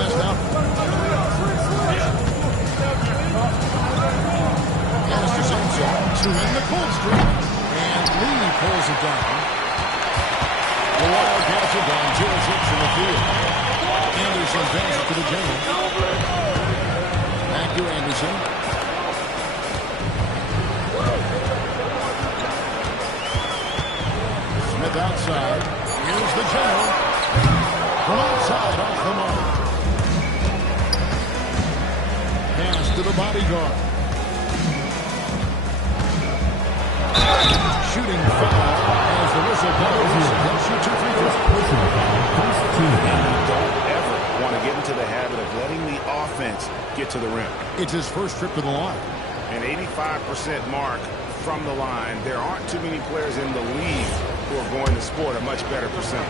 last out. Pass to Simpson to end the cold streak. And Lee pulls it down. The Wildcats are down 2-6 in the field. Anderson passes it to the general. Back to Anderson. Smith outside. Here's the general. From outside off the mark. Pass to the bodyguard. Shooting foul as the whistle blows. He'll shoot 2 free throws. Don't ever want to get into the habit of letting the offense get to the rim. It's his first trip to the line. An 85% mark from the line. There aren't too many players in the league who are going to sport a much better percentage.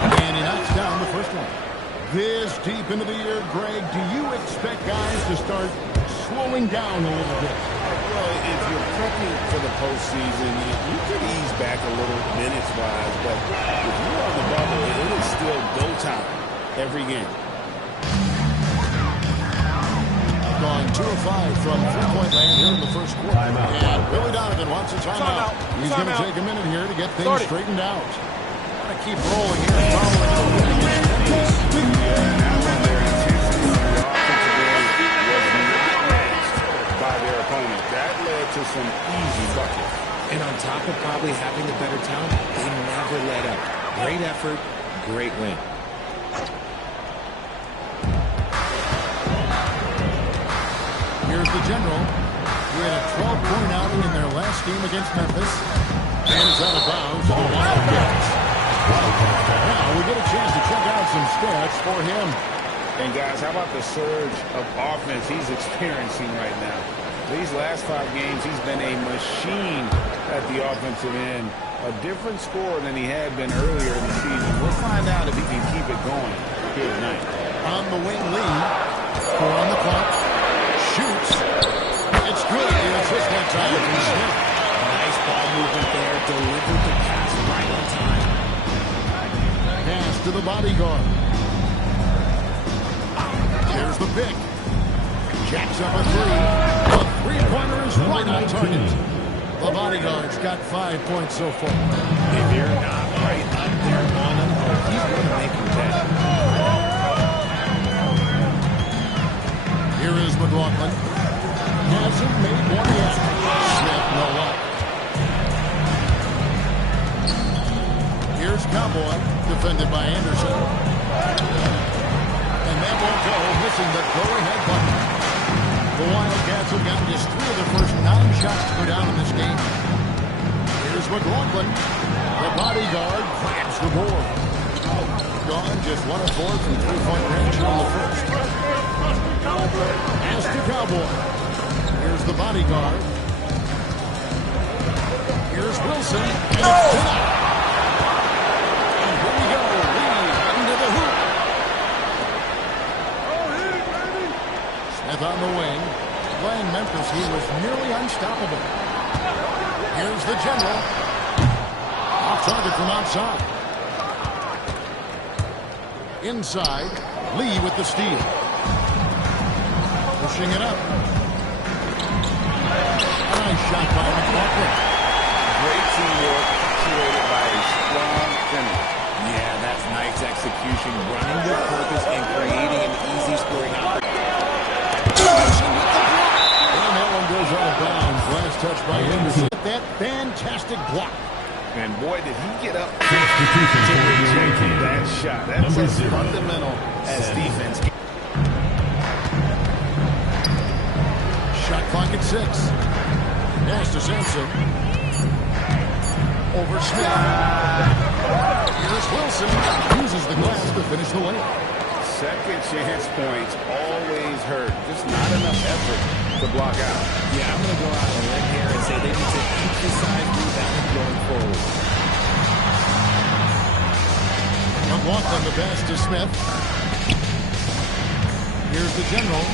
And he knocks down the first one. This deep into the year, Greg, do you expect guys to start slowing down a little bit? Well, if you're prepping for the postseason, you could ease back a little minutes-wise, but if you're on the bubble, it is still go time every game. Gone 2 of 5 from three-point land here in the first quarter. And Billy Donovan wants a timeout. He's going to take a minute here to get things straightened out. Want to keep rolling here, following the win against Memphis. That one, their intensity on the offensive end was not matched by their opponent. That led to some easy buckets. And on top of probably having the better talent, they never let up. Great effort, great win. Here's the general. He had a 12-point outing in their last game against Memphis. And is out of bounds to the Wildcats. Now we get a chance to check out some stats for him. And guys, how about the surge of offense he's experiencing right now? These last 5 games, he's been a machine at the offensive end. A different score than he had been earlier in the season. We'll find out if he can keep it going here tonight. On the wing, Lee. 4 on the clock. Shoots. It's good. It's just that time from Smith. Nice ball movement there. Delivered the pass right on time. Pass to the bodyguard. Here's the pick. Jacks up a 3. The three-pointer is right on target. The bodyguard's got 5 points so far. If you're not right up there on him, he's going to make him pay. Here is McLaughlin. Hasn't made one yet. Smith, no luck. Here's Cowboy, defended by Anderson. And that won't go, missing the go-ahead button. The Wildcats have gotten just 3 of the first 9 shots to go down in this game. Here's McLaughlin. The bodyguard grabs the board. Gone just 1 of 4 from 3-point range here in the first. Pass to Cowboy. Here's the bodyguard. Here's Wilson. And it's denied. And here we go. Lee into the hoop. Smith on the wing. Playing Memphis, he was nearly unstoppable. Here's the general. Off target from outside. Inside. Lee with the steal. Pushing it up. Nice shot by McLaughlin. Great teamwork, punctuated by a strong finish. Yeah, that's nice execution. Running with purpose and creating an easy scoring opportunity. And that one goes out of bounds. Last touch by Henderson. That fantastic block. And boy, did he get up to reject that shot. That's as fundamental as defense. Shot clock at 6. Pass to Sampson. Over Smith. Here's Wilson. Uses the glass to finish the layup. Second chance points always hurt. Just not enough effort to block out. Yeah, I'm going to go out on a limb here and say they need to emphasize rebounding going forward. McLaughlin the pass to Smith. Here's the general.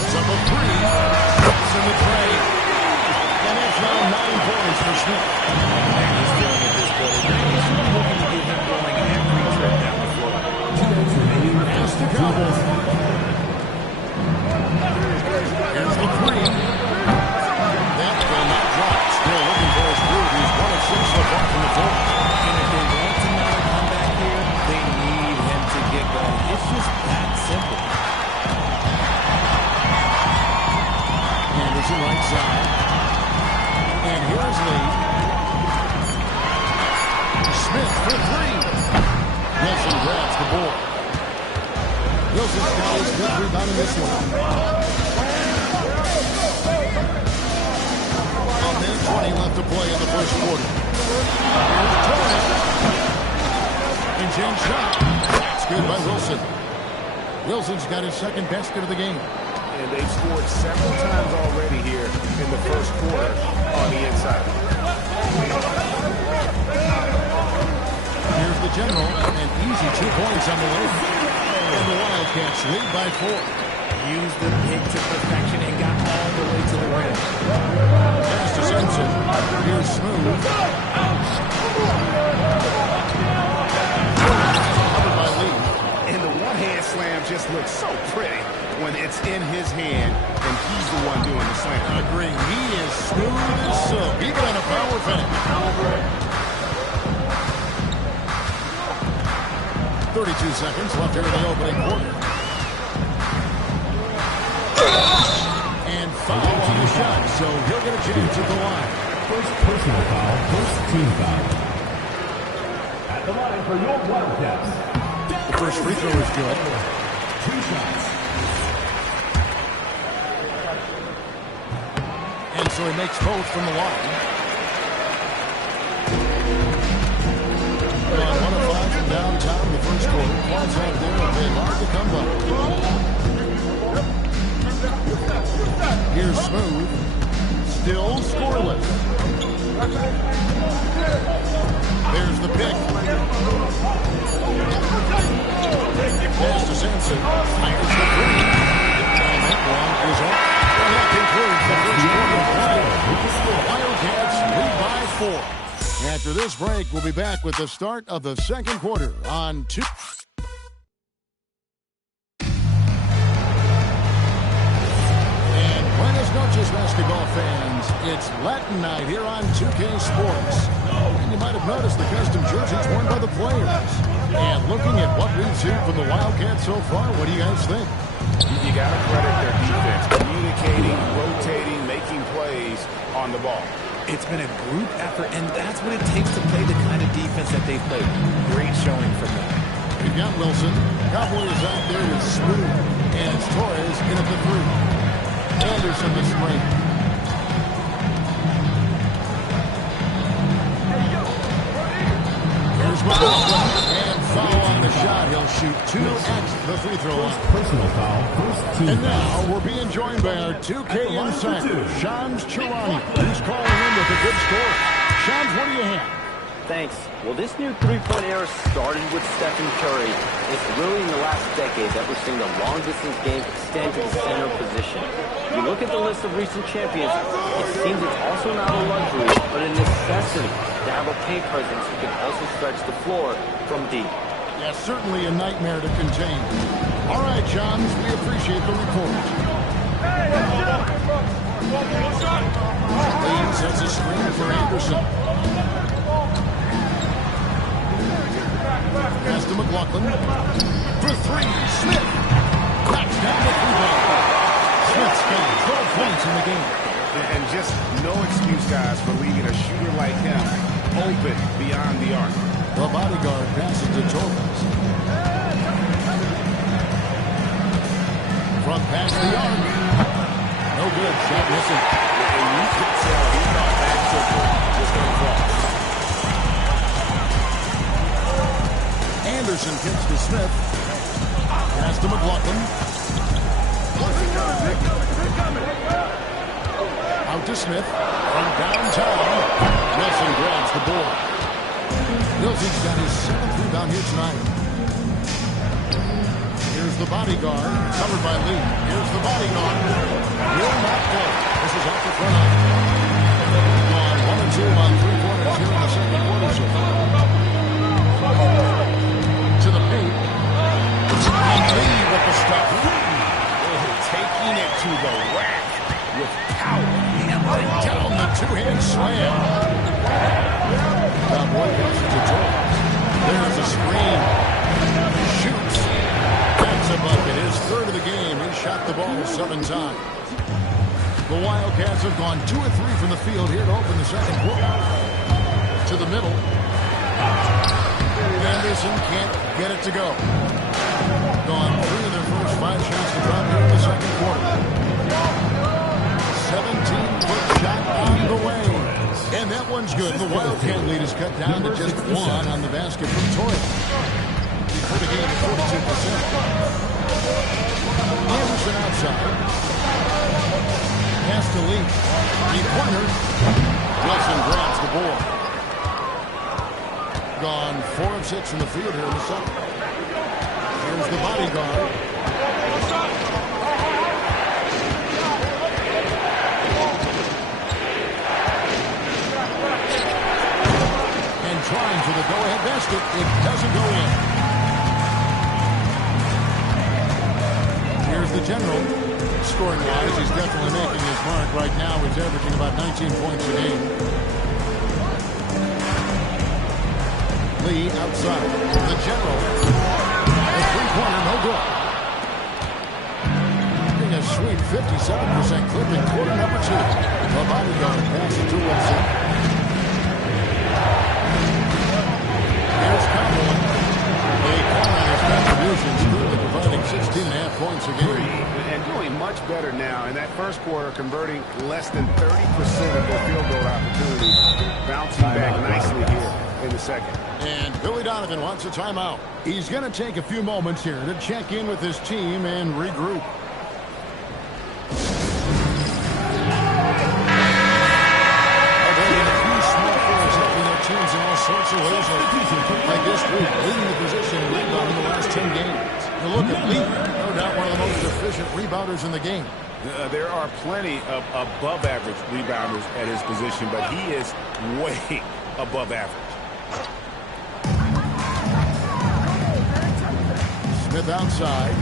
It's up a 3. It's in the tray. And that's now 9 points for Smith. And he's feeling it this quarter. Here's the three. That will not drop. Still looking for his groove. He's 1 of 6 so far from the floor. And if they want to make a comeback here, they need him to get going. It's just that simple. Anderson right side. And here's Lee. Smith for three. Wilson grabs the board. Wilson's got his fifth rebound in this one. A minute 20 left to play in the first quarter. Here's Torres. And James shot. That's good by Wilson. Wilson's got his second basket of the game. And they've scored several times already here in the first quarter on the inside. Here's the general. An easy 2 points on the way. And the Wildcats lead by 4. Used the pick to perfection and got all the way to the rim. Pass to Simpson. Here's Smooth. Covered by Lee. And the one-hand slam just looks so pretty when it's in his hand and he's the one doing the slam. I agree. He is smooth as silk, even on a power finish. 32 seconds left here in the opening quarter. And foul on the shot, so he'll get a chance at the line. First personal foul, first team foul. At the line for your Wildcats. The first free throw is good. 2 shots. And so he makes both from the line. On 1 of 5 from downtown in the first quarter. Quads out there and they hard to come by. Here's Smooth. Still scoreless. There's the pick. Pass to Simpson. Fires the three. And that one is off. And that concludes the first quarter. Wildcats lead by 4. After this break, we'll be back with the start of the second quarter on 2. And buenas noches, basketball fans. It's Latin night here on 2K Sports. And you might have noticed the custom jerseys worn by the players. And looking at what we've seen from the Wildcats so far, what do you guys think? You got to credit their defense, communicating, rotating, making plays on the ball. It's been a group effort, and that's what it takes to play the kind of defense that they've played. Great showing from them. We've got Wilson. Cowboys out there with Smooth. And it's Torres in at the 3. Anderson the spring. Here's McLaughlin. And foul on the shot. He'll shoot 2 at the free throw line. Personal foul, first team And foul. now we're being joined by our 2K insider, Shams Charani, who's calling in with a good score. Shams, what do you have? Thanks. Well, this new three-point era started with Stephen Curry. It's really in the last decade that we're seeing the long-distance game extend to the center position. You look at the list of recent champions, it seems it's also not a luxury, but a necessity to have a paint presence who can also stretch the floor from deep. Yeah, certainly a nightmare to contain. All right, Shams, we appreciate the report. Lee sets a screen for Anderson. Pass to McLaughlin. For 3, Smith. Cracks down the 3-ball. Smith's got 12 points in the game. And just no excuse, guys, for leaving a shooter like him open beyond the arc. The bodyguard passes to Torres. Front pass the arc. No good. Shot missing. And you could tell he thought that triple was going to fall. Anderson kicks to Smith. Pass to McLaughlin. Out to Smith. From downtown. Wilson grabs the board. Wilson's got his 7th rebound here tonight. Here's the bodyguard. Covered by Lee. Here's the bodyguard. Will not go. This is off the front end. On 1 and 2 on 3 quarters here in the second quarter so far. To the paint. And Lee with the stop. Taking it to the rack with power. Right down the two-hand slam. Cowboy passes to Torres. There's a screen. Shoots. That's a bucket. His third of the game. He shot the ball 7 times. The Wildcats have gone 2 of 3 from the field here to open the second quarter. To the middle. Anderson can't get it to go. Gone 3 of their first 5 shots to drop here in the second quarter. 17-foot shot on the way. And that one's good. The Wildcat lead is cut down to just 1 on the basket from Torres. Before the game at 42%. Anderson outside. Pass to Lee. 3-pointer. Wilson grabs the board. Gone 4 of 6 from the field here in the second. Here's the bodyguard. And trying for the go-ahead basket. It doesn't go in. Here's the general. Scoring-wise, he's definitely making his mark. Right now, he's averaging about 19 points a game. Lee outside. The general. The three-pointer, no good. Getting a sweet 57% clip in quarter number 2. The bodyguard passes to Wilson. Here's Cowboy. They count on his contributions, clearly providing 16.5 points a game. And doing much better now. In that first quarter, converting less than 30% of their field goal opportunities. Bouncing back nicely here in the second. And Billy Donovan wants a timeout. He's going to take a few moments here to check in with his team and regroup. Teams in all sorts of ways, like this group leading the position and rebounding the last 10 games. You look at Lee, no doubt one of the most efficient rebounders in the game. There are plenty of above-average rebounders at his position, but he is way above average. Smith outside.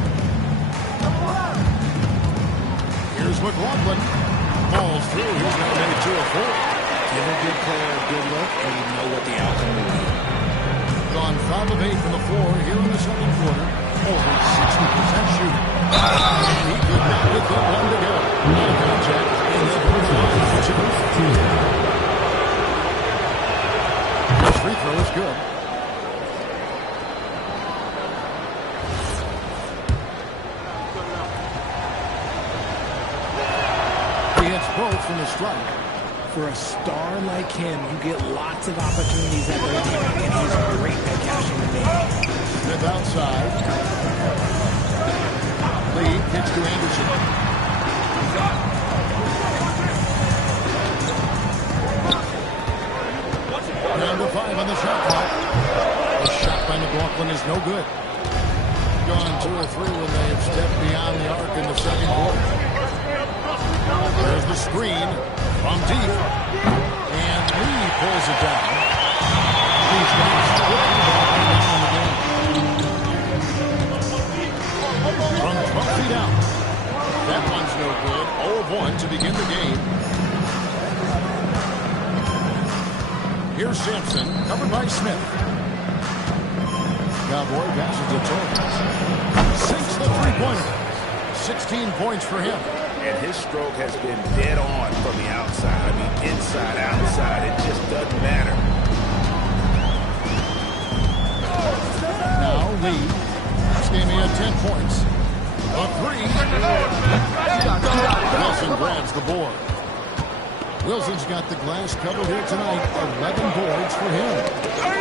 Here's McLaughlin. Falls through. He's now made 2 of 4. Give a good player a good look, and you know what the outcome will be. Gone 5 of 8 from the floor here in the second quarter. Over 60% shooting. He could not get that one to go. No contact. And he'll put it on for 2. His free throw is good. He hits both from the strike. For a star like him, you get lots of opportunities at the rim, and he's great at cashing them in. Smith outside. Lee kicks to Anderson. Down to 5 on the shot clock. The shot by McLaughlin is no good. Gone 2 or 3 when they have stepped beyond the arc in the second quarter. There's the screen from deep. And Lee pulls it down. Lee's got a split rebound right now in the game. From 12 feet out. That one's no good. 0 of 1 to begin the game. Here's Sampson, covered by Smith. Cowboy passes to Torres. Sinks the three-pointer. 16 points for him. And his stroke has been dead on from the outside. I mean, inside, outside, it just doesn't matter. Now Lee. This game he had 10 points. A 3. Wilson grabs the board. Wilson's got the glass covered here tonight. 11 boards for him.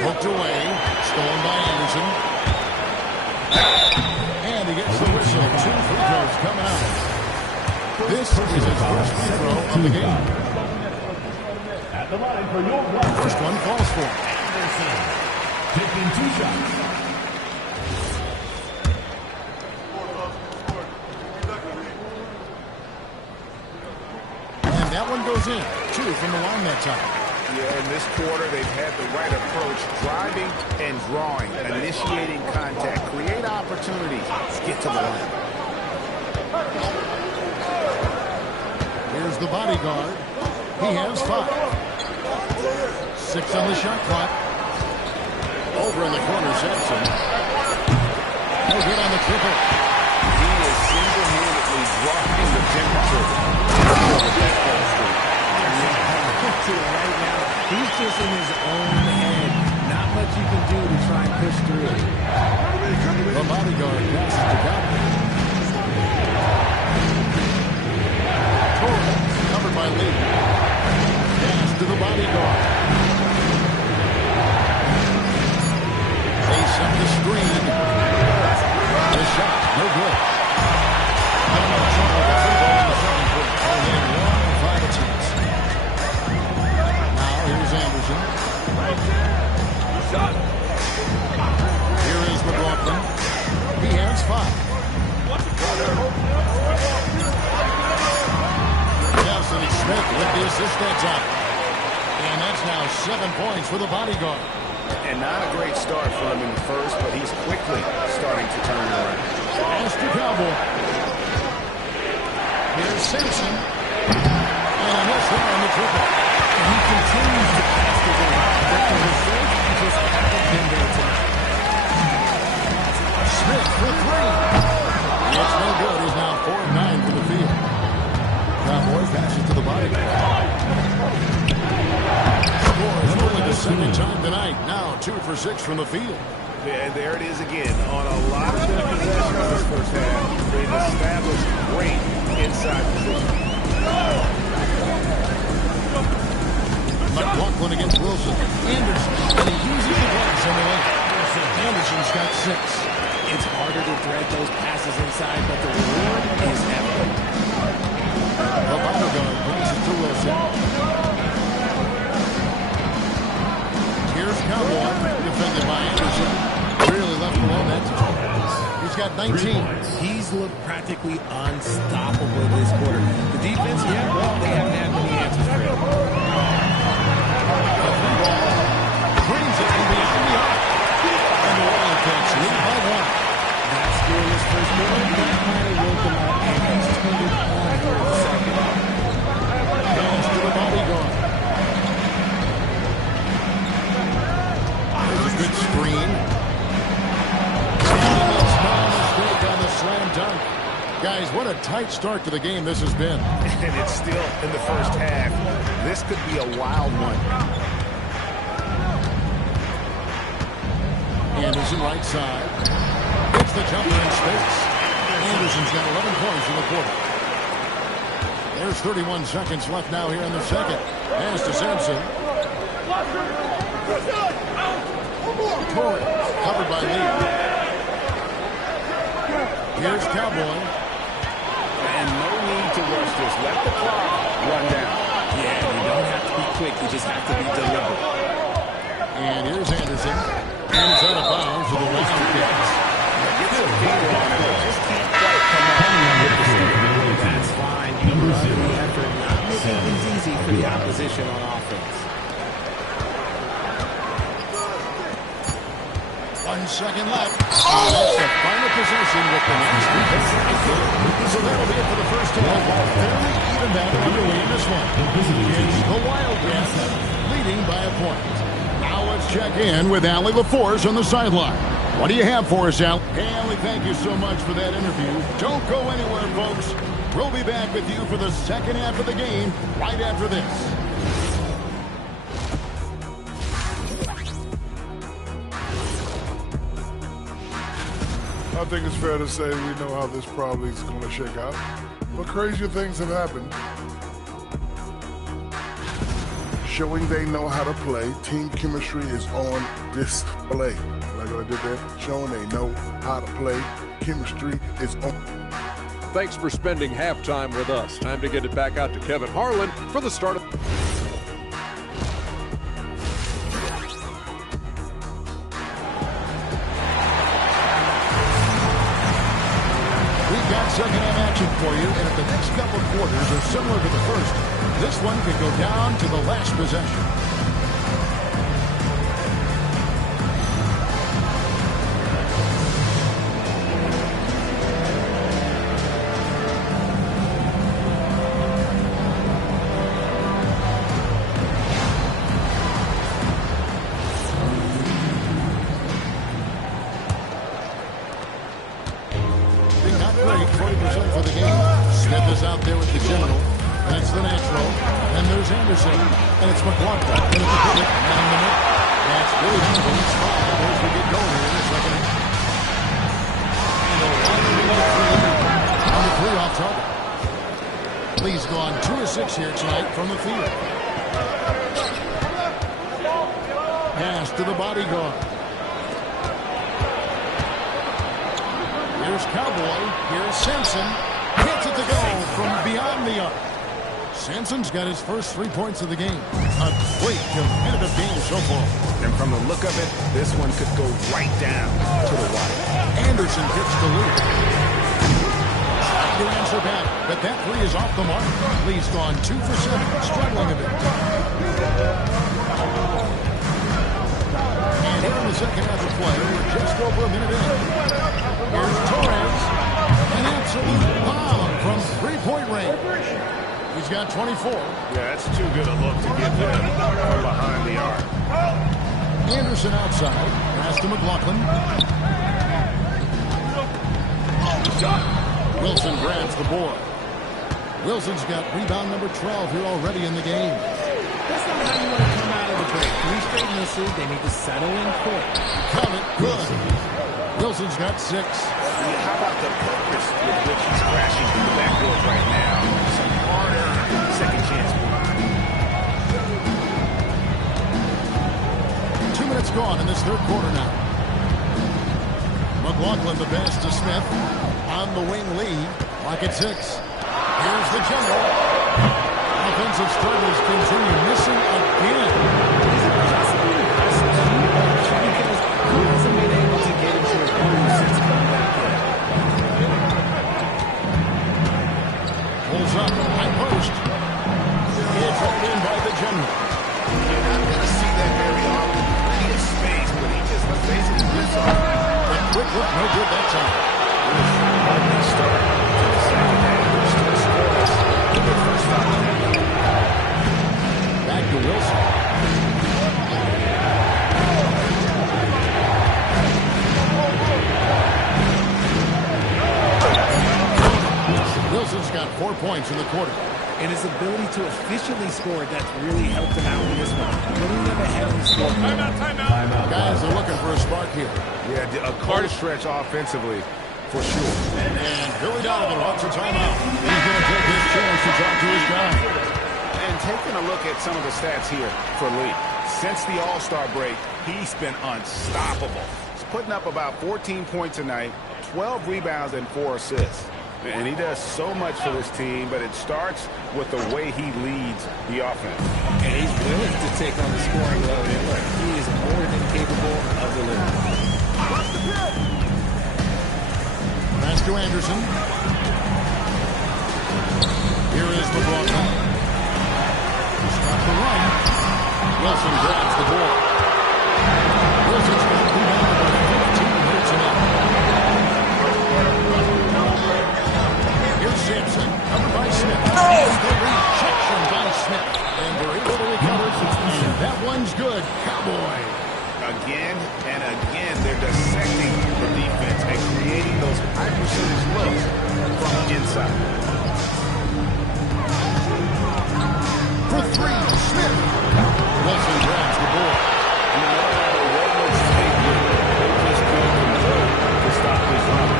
Hooked away. Stolen by Anderson. And he gets the whistle. 2 free throws coming out. This is his first free throw of the game. At the line for your First one falls for Anderson. Taking 2 shots. And that one goes in. 2 from the line that time. Yeah, in this quarter, they've had the right approach. Driving and drawing. Initiating contact. Create opportunities. Let's get to the line. is the bodyguard. He has 5. 6 on the shot clock. Over in the corner, Sampson. No good on the triple. He is single-handedly dropping the temperature. Right now, he's just in his own head. Not much you can do to try and push through it. The bodyguard passes to Calvin. Torres covered by Lee. Pass to the bodyguard. Face up the screen. The shot, no good. Now here's Anderson. Here is McLaughlin. He has 5. Nelson Smith with the assist that time. And that's now 7 points for the bodyguard. And not a great start for him in the first, but he's quickly starting to turn it around. Pass to Cowboy. Here's Simpson. And a miss there on the triple. And he continues to pass the ball. But the results just haven't been there tonight. Smith for 3. It's no good. He's now 4 of 9 for the field. Cowboys passes to the bodyguard. Scores only the second time tonight. Now 2 for 6 from the field. And there it is again. On a lot of their possessions this first half, they've established great inside position. McLaughlin against Wilson. Anderson. And he uses the glass on the way. Anderson's got 6. It's harder to thread those passes inside, but the reward is evident. The bodyguard brings it to Wilson. Here's Cowboy, defended by Anderson. Really left alone that time. He's got 19. He's looked practically unstoppable this quarter. The defense, yeah, well, they haven't had many answers for him. Brings it from behind the arc. And the Wildcats lead by 1. That scoreless first quarter, that kind of woke them up, and he's turned it on here in the second. Pass to the bodyguard. There's a good screen. And it's no mistake on the slam dunk. Guys, what a tight start to the game this has been. And it's still in the first half. This could be a wild one. Anderson right side. Hits the jumper in space. Anderson's got 11 points in the quarter. There's 31 seconds left now here in the second. Pass to Sampson. Torres covered by Lee. Here's Cowboy. And no need to rush this. Let the clock run down. Yeah, you don't have to be quick. You just have to be deliberate. And here's Anderson. And it's out of bounds to the Wildcats. Get some feet on it. Just can't quite come up with the stick. That's fine. You love the effort. Not making things easy for the opposition on offense. 1 second left. And that's the final possession with the next defense. So that'll be it for the first half. Fairly even battle underway in this one. It's the Wildcats leading by a point. Now let's check in with Allie LaForce on the sideline. What do you have for us, Al? Hey, Allie, thank you so much for that interview. Don't go anywhere, folks. We'll be back with you for the second half of the game right after this. I think it's fair to say we know how this probably is going to shake out. But crazier things have happened. Showing they know how to play. Team chemistry is on display. Like what I did there? Showing they know how to play. Chemistry is on. Thanks for spending halftime with us. Time to get it back out to Kevin Harlan for the start of... We've got second half action for you, and if the next couple quarters are similar to the first, this one could go down to the last possession. is out there with the general, and it's the natural. And there's Anderson, and it's McLaughlin, and it's a pivot, and in the net. That's really the next spot as we get going here in the second half. And on the three off target. Lee's gone 2 of 6 here tonight from the field. Pass to the bodyguard. Here's Cowboy. Here's Simpson. Hits it to go from beyond the arc. Simpson's got his first 3 points of the game. A great competitive game so far. And from the look of it, this one could go right down to the wire. Anderson hits the loop. To answer back, but that three is off the mark. Lee's gone 2 for 7, struggling a bit. And here in the second half of play, we're just over a minute in. Here's Torres. An absolute bomb from three-point range. He's got 24. Yeah, that's too good a look to give them from behind the arc. Anderson outside. Pass to McLaughlin. Wilson grabs the board. Wilson's got rebound number 12 here already in the game. That's not how you want to come out of the break. 3 straight misses. They need to settle in quick. Count it. Good. Wilson's got 6. How about the purpose with which he's crashing through the backboard right now? Some harder second chance moves. 2 minutes gone in this third quarter now. McLaughlin the pass to Smith. On the wing lead, like at 6. Here's the general. Offensive struggles continue, missing again. Is it possible to press too much? Because who hasn't been able to get into his own since coming back in? Pulls up, high post. It's hauled in by the general. You're not going to see that very often. Plenty of space, but he just basically whips off. A quick look, no good that time. Start to the second half. Still scoreless in their first 5 minutes. Back to Wilson. Wilson's got 4 points in the quarter. And his ability to efficiently score, that's really helped him out in this one. Putting them ahead on the score. Timeout. Guys are looking for a spark here. Yeah, a cold stretch offensively, for sure. And Billy Donovan wants a timeout. He's going to take his chance to talk to his guy. And taking a look at some of the stats here for Lee. Since the All-Star break, he's been unstoppable. He's putting up about 14 points a night, 12 rebounds, and 4 assists. And he does so much for this team, but it starts with the way he leads the offense. And he's willing to take on the scoring load. And look, he is more than capable of delivering. Pass to Anderson. Here is McLaughlin. Stop the run. Wilson grabs the ball. Wilson's got rebound number 15 here tonight. Here's Simpson, covered by Smith. The rejection by Smith. And they're able to recover. And that one's good. Cowboy. Again and again, they're dissecting the defense and creating those high percentage looks from inside. For 3, Smith. Wilson grabs the ball. No matter what mistake they just can't convert to stop this run.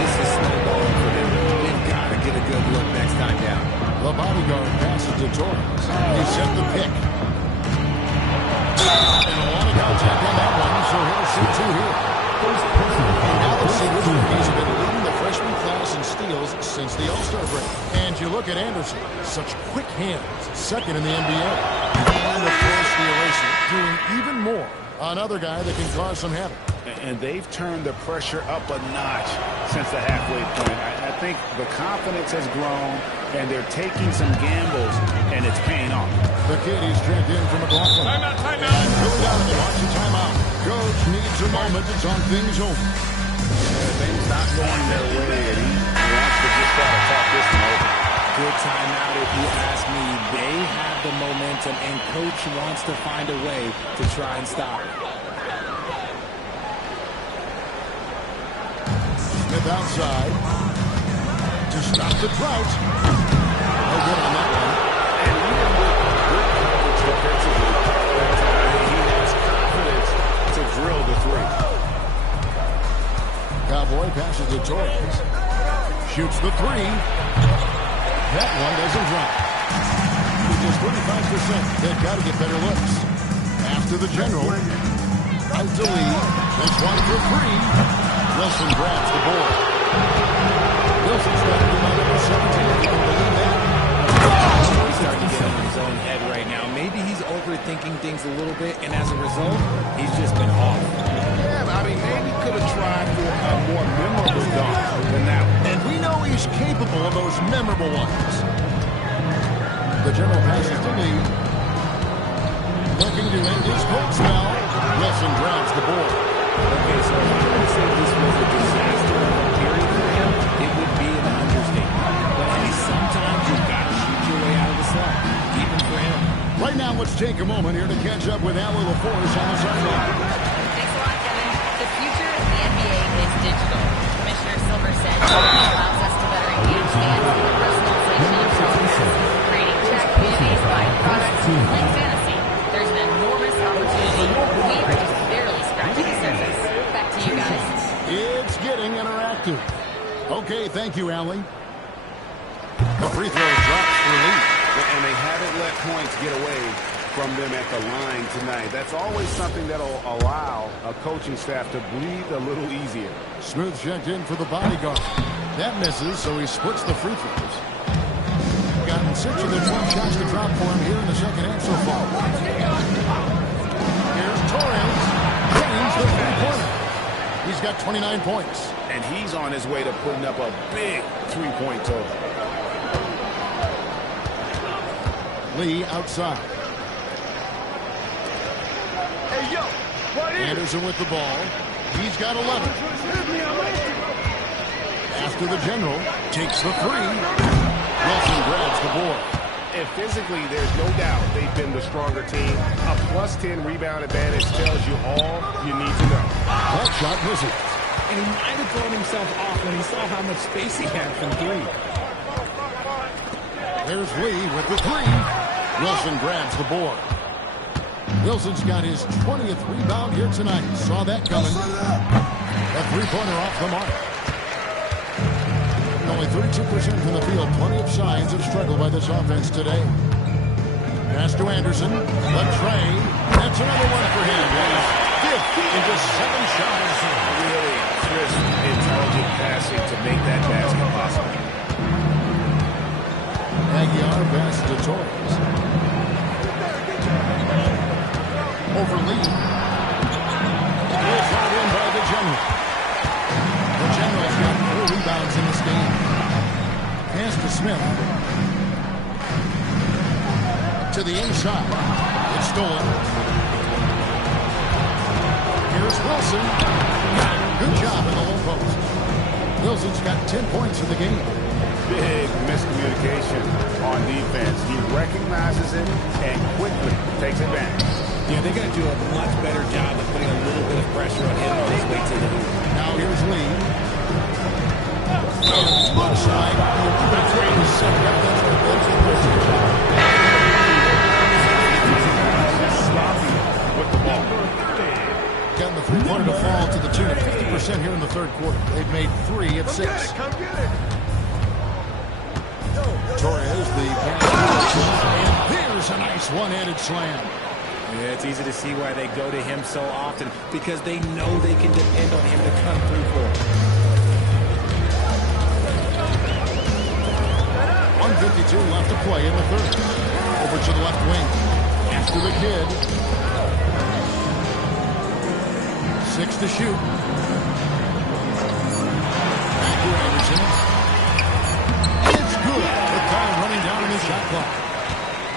This is snowballing for them. They've got to get a good look next time down. The bodyguard passes to Torres. He set the pick. And a lot of contact on that one, so he'll shoot 2 here. He's been leading the freshman class in steals since the All-Star break. And you look at Anderson, such quick hands, second in the NBA. And of course the eraser, doing even more. Another guy that can cause some havoc. And they've turned the pressure up a notch since the halfway point. I think the confidence has grown, and they're taking some gambles, and it's paying off. The kid is checked in from McLaughlin. Timeout. And Billy Donovan wants a timeout. Coach needs a moment to talk things over. Things not going their way, and he wants to just try to talk this one over. Good timeout if you ask me. They have the momentum, and Coach wants to find a way to try and stop it. Smith outside. to stop the drought. No good on that one. And even with good coverage defensively, he has confidence to drill the three. Cowboy passes to Torres. Shoots the three. That one doesn't drop. Just 35%. They've got to get better looks. After the general. Out to Lee. This one for three. Wilson grabs the board. Wilson's got to be my number 17. You can believe that. He's starting to get in his own head right now. Maybe he's overthinking things a little bit, and as a result, he's just been off. Yeah, I mean, maybe could have tried for a more memorable dunk than that one. And we know he's capable of those memorable ones. The general passes to Lee. Looking to end his cold spell. Wilson grabs the board. Okay, so if I would say this was a disaster of a period for him, it would be an understatement. But hey, sometimes you've got to shoot your way out of the slump, even for him. Right now, let's take a moment here to catch up with Allie LaForce on the sideline. Thanks a lot, Kevin. The future of the NBA is digital. Commissioner Silver said it allows us to better engage fans in the personalization of programs, creating chat communities, buying products, and playing fantasy. There's an enormous opportunity. We are just barely scratching the surface. Back to you guys. It's getting interactive. Okay, thank you, Allie. The free throw drops for Lee. And they haven't let points get away from them at the line tonight. That's always something that'll allow a coaching staff to breathe a little easier. Smooth checked in for the bodyguard. That misses, so he splits the free throws. Gotten 6 of the 12 shots to drop for him here in the second half so far. Here's Torres. James the three-pointer. He's got 29 points. And he's on his way to putting up a big three-point total. Lee outside. Hey, yo, what is Anderson with the ball. He's got 11. After the general, takes the three. Wilson grabs the board. And physically, there's no doubt they've been the stronger team. A plus 10 rebound advantage tells you all you need to know. That shot misses. And he might have thrown himself off when he saw how much space he had from three. There's Lee with the three. Wilson grabs the board. Wilson's got his 20th rebound here tonight. Saw that coming. A three-pointer off the mark. Only 32% from the field. Plenty of signs of struggle by this offense today. Pass to Anderson. The tray. That's another one for him. His fifth in just 7 shots. Really crisp, intelligent passing to make that basket possible. Aguiar passes to Torres. Over Lee. It's out in by the general. The general's got 4 rebounds in this game. Pass to Smith. To the inside. It's stolen. Here's Wilson. Good job in the low post. Wilson's got 10 points in the game. Big miscommunication on defense. He recognizes it and quickly takes advantage. Yeah, they're going to do a much better job of putting a little bit of pressure on him on his way to the hoop. Now here's Lee. Low side. The trade is set. Sloppy with the ball. Gotten the three-pointer to fall to the tune of 50% here in the third quarter. They've made 3 of 6. Torres, the pass. And there's a nice one-handed slam. Yeah, it's easy to see why they go to him so often, because they know they can depend on him to come through for them. 1:52 left to play in the third. Over to the left wing. After the kid. 6 to shoot. Back to Anderson. It's good. With time running down in the shot clock.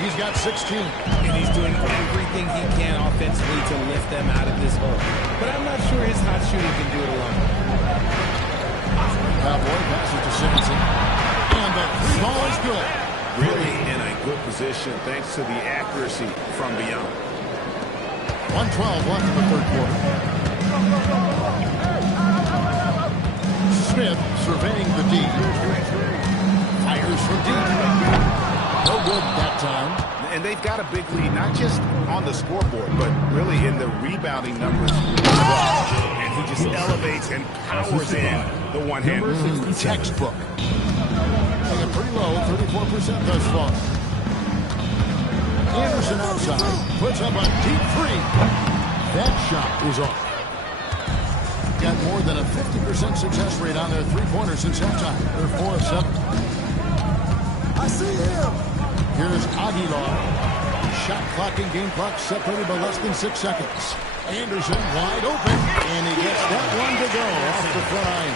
He's got 16. And he's doing everything he can offensively to lift them out of this hole. But I'm not sure his hot shooting can do it alone. Cowboy passes to Simpson. And the three ball is good. Really in a good position thanks to the accuracy from beyond. 1:12 left in the third quarter. Smith surveying the D. Fires from deep. No good that time. And they've got a big lead, not just on the scoreboard, but really in the rebounding numbers as well. And he just elevates and powers in the one-hander. Textbook. Taking pretty low, 34% thus far. Anderson outside, puts up a deep three. That shot is off. Got more than a 50% success rate on their three-pointers since halftime. They're 4 of 7. I see him. Here's Aguilar. Shot clock and game clock separated by less than 6 seconds. Anderson wide open, and he gets that one to go off the front line.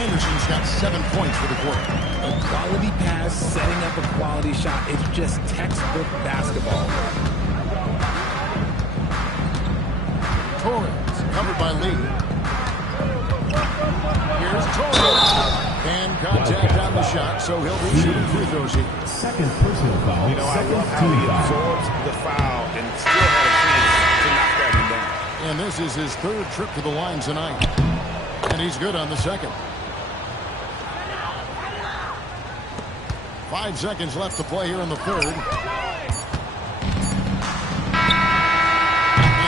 Anderson's got 7 points for the quarter. A quality pass, setting up a quality shot. It's just textbook basketball. Torres covered by Lee. Here's Torres. And contact on the shot, so he'll be shooting free throws here. Second personal foul. You know, I love how he absorbs the foul and still had a chance to knock that one down. And this is his 3rd trip to the line tonight. And he's good on the second. 5 seconds left to play here in the 3rd. And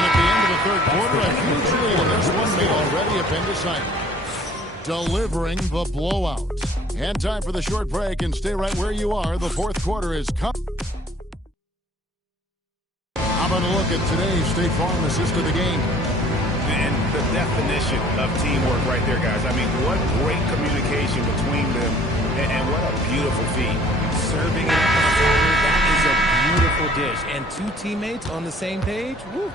at the end of the 3rd quarter, a huge lead, and this one may already have been decided. Delivering the blowout. And time for the short break, and stay right where you are. The 4th quarter is coming. How about a look at today's State Farm assist of the game? And the definition of teamwork right there, guys. I mean, what great communication between them, and what a beautiful feat. Serving it across the water, that is a beautiful dish. And 2 teammates on the same page, woo.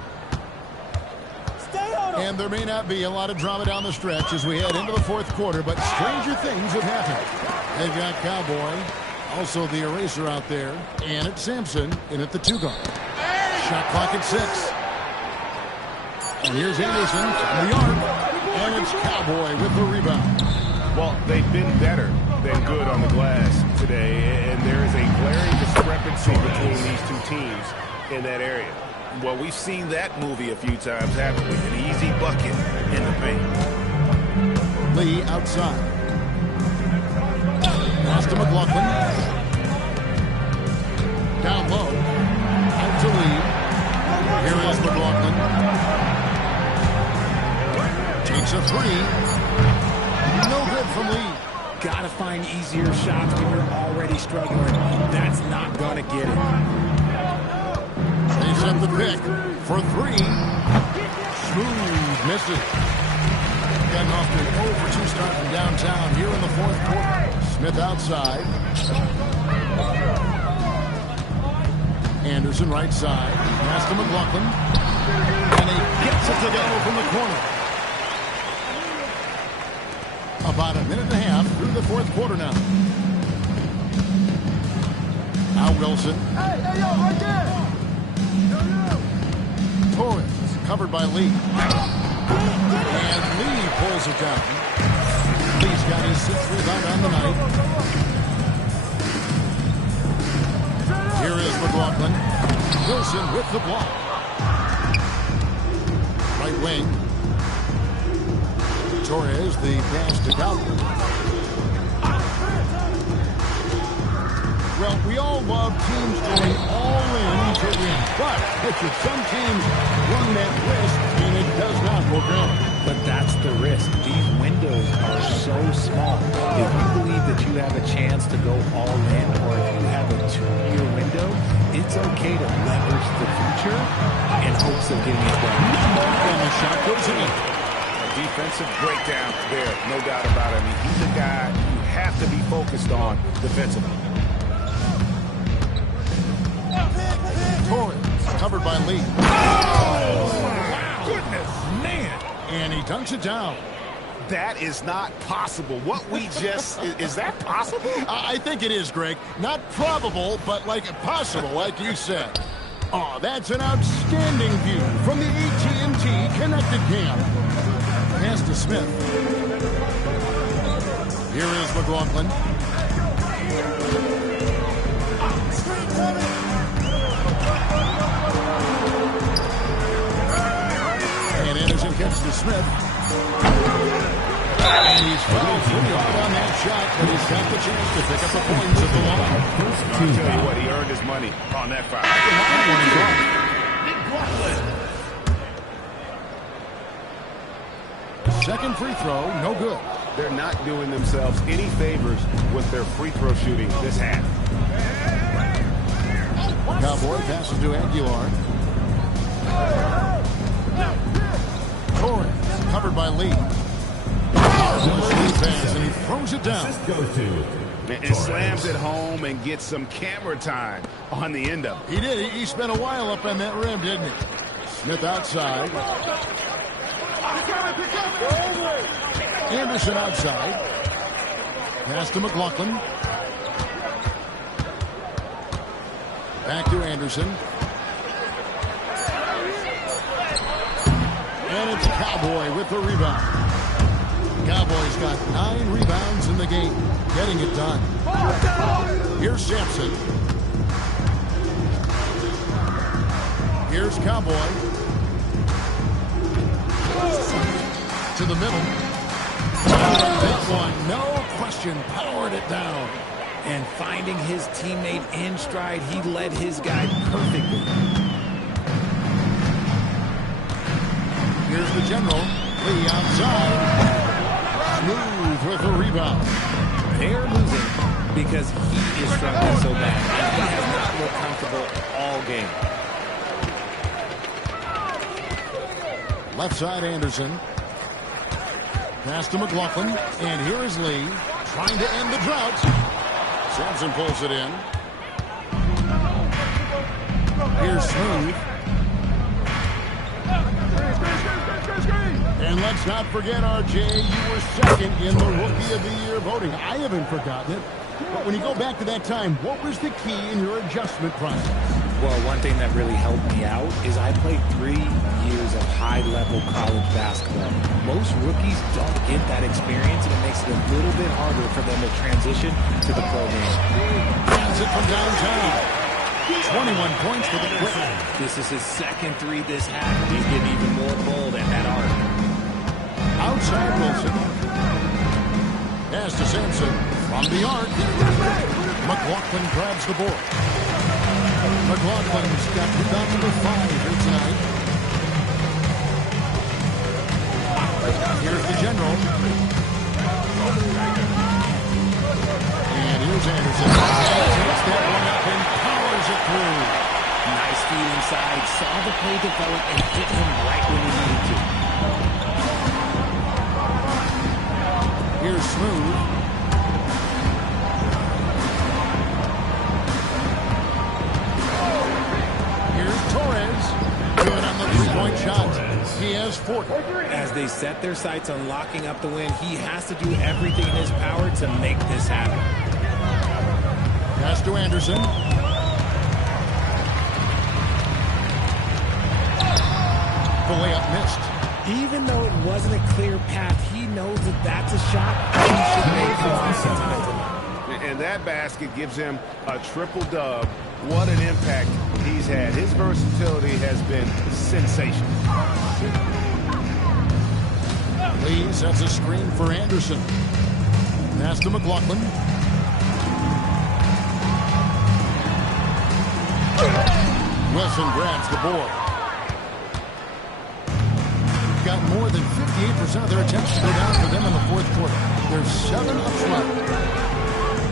And there may not be a lot of drama down the stretch as we head into the 4th quarter, but stranger things have happened. They've got Cowboy, also the eraser out there, and it's Sampson in at the 2-guard. Shot clock at 6. And here's Anderson from the arc, and it's Cowboy with the rebound. Well, they've been better than good on the glass today, and there is a glaring discrepancy between these 2 teams in that area. Well, we've seen that movie a few times, haven't we? An easy bucket in the paint. Lee outside. Pass to McLaughlin. Down low. Out to Lee. Here is McLaughlin. Takes a 3. No good from Lee. Gotta find easier shots when you're already struggling. That's not gonna get it. They set the pick for 3. Smooth misses. Getting off to an 0 for 2 start from downtown here in the 4th quarter. Smith outside. Anderson right side. Pass to McLaughlin. And he gets it to go from the corner. About a minute and a half through the 4th quarter now. Now Wilson. Hey, yo, right there. Torres covered by Lee. And Lee pulls it down. Lee's got his 6th rebound on the night. Here is McLaughlin. Wilson with the block. Right wing. Torres, the pass to Cowboy. Well, we all love teams going all in to win, but some teams run that risk, and it does not work out. But that's the risk. These windows are so small. If you believe that you have a chance to go all in, or if you have a 2-year window, it's okay to leverage the future in hopes of getting it done. And the shot goes in. A defensive breakdown there, no doubt about it. I mean, he's a guy you have to be focused on defensively. Torres covered by Lee. Oh, goodness, man. And he dunks it down. That is not possible. What we just, is that possible? I think it is, Greg. Not probable, but like possible, like you said. Oh, that's an outstanding view from the AT&T Connected Cam. Pass to Smith. Here is McLaughlin. And Anderson gets to Smith. And And he's fouled pretty hard on that shot, but he's got the chance to pick up the points at the line. I'll tell you what, he earned his money on that foul. That one is off. Second free throw, no good. They're not doing themselves any favors with their free throw shooting this half. Cowboy passes to Aguilar. Torres, covered by Lee. Pass, and he throws it down. And slams it home and gets some camera time on the end of it. He did. He spent a while up on that rim, didn't he? Smith outside. Anderson outside. Pass to McLaughlin. Back to Anderson. And it's Cowboy with the rebound. Cowboys got 9 rebounds in the game, getting it done. Here's Sampson. Here's Cowboy. To the middle. That one, no question, powered it down. And finding his teammate in stride, he led his guy perfectly. Here's the general. Lee outside. Smooth with the rebound. They're losing because he is struggling so bad. And he has not looked comfortable all game. Left side Anderson. Pass to McLaughlin. And here is Lee trying to end the drought. Sampson pulls it in. Here's Smooth. And let's not forget, RJ, you were second in the Rookie of the Year voting. I haven't forgotten it. But when you go back to that time, what was the key in your adjustment process? Well, one thing that really helped me out is I played 3 years of high-level college basketball. Most rookies don't get that experience, and it makes it a little bit harder for them to transition to the pro game. Grabs it from downtown. 21 points for the Quick. This is his second 3 this half. He's getting even more bold at that arc. Outside Wilson. Pass to Sampson. From the arc. McLaughlin grabs the board. McLaughlin's got rebound number 5 here tonight. Here's the general. And here's Anderson. Takes that one up and powers it through. Nice feed inside. Saw the play develop and hit him right when he needed to. Here's Smooth. Here's Torres. Good on the three-point shot. He has 4. As they set their sights on locking up the win, he has to do everything in his power to make this happen. Pass to Anderson. The layup missed. Even though it wasn't a clear path, he knows that that's a shot he should make consistently. And that basket gives him a triple dub. What an impact he's had. His versatility has been sensational. Lee sets a screen for Anderson. Pass to McLaughlin. Wilson grabs the board. Got more than 58% of their attempts to go down for them in the fourth quarter. There's 7 up front.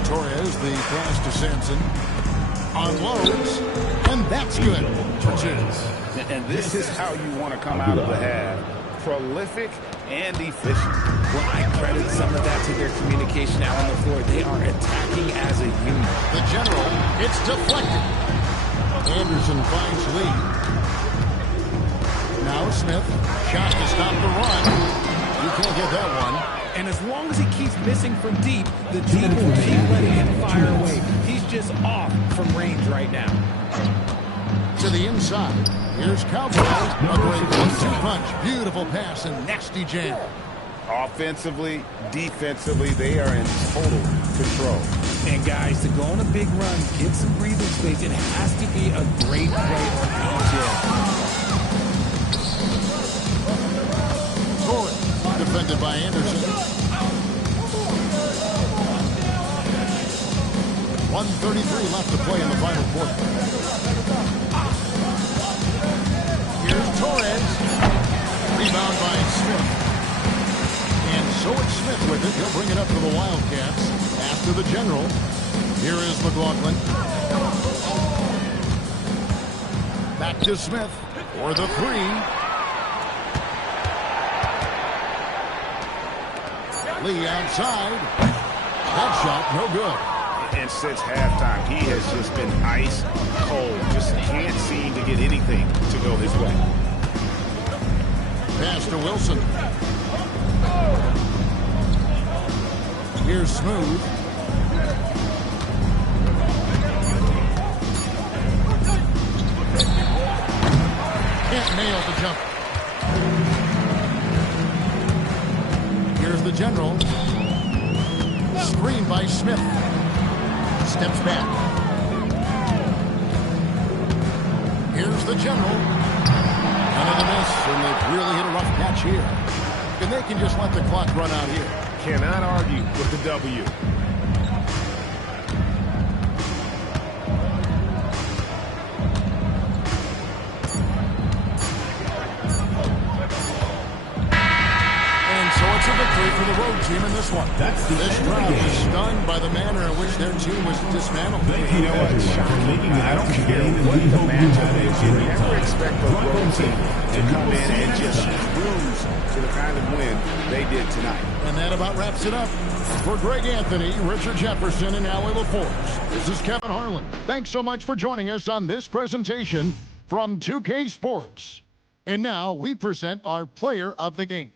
Torres, the pass to Sampson. Unloads, and that's good for 2. And this is how you want to come out of the half. Prolific and efficient. Well, I credit some of that to their communication out on the floor. They are attacking as a unit. The general, it's deflected. Anderson finds Lee. Now Smith, shot to stop the run. You can't get that one. And as long as he keeps missing from deep, the team will keep letting him fire away. He's just off from range right now. To the inside. Here's Cowboy. A great 1-2 punch. Beautiful pass and nasty jam. Offensively, defensively, they are in total control. And guys, to go on a big run, get some breathing space, it has to be a great play on each end. Torres, defended by Anderson. 1:33 left to play in the final quarter. Here's Torres. Rebound by Smith. And so it's Smith with it. He'll bring it up to the Wildcats after the general. Here is McLaughlin. Back to Smith for the three. Lee outside. That shot, no good. And since halftime, he has just been ice cold. Just can't seem to get anything to go his way. Pass to Wilson. Here's Smooth. Can't nail the jump. Here's the general. Screen by Smith. Steps back. Here's the general. Another miss, and they've really hit a rough patch here. And they can just let the clock run out here. Cannot argue with the W. So it's a victory for the road team in this one. This crowd was stunned by the manner in which their team was dismantled. You know what? Shocking. I don't care what the matchup is. You never expect the road team to come in and just cruise to the kind of win they did tonight. And that about wraps it up. For Greg Anthony, Richard Jefferson, and Allie LaForce, this is Kevin Harlan. Thanks so much for joining us on this presentation from 2K Sports. And now we present our player of the game.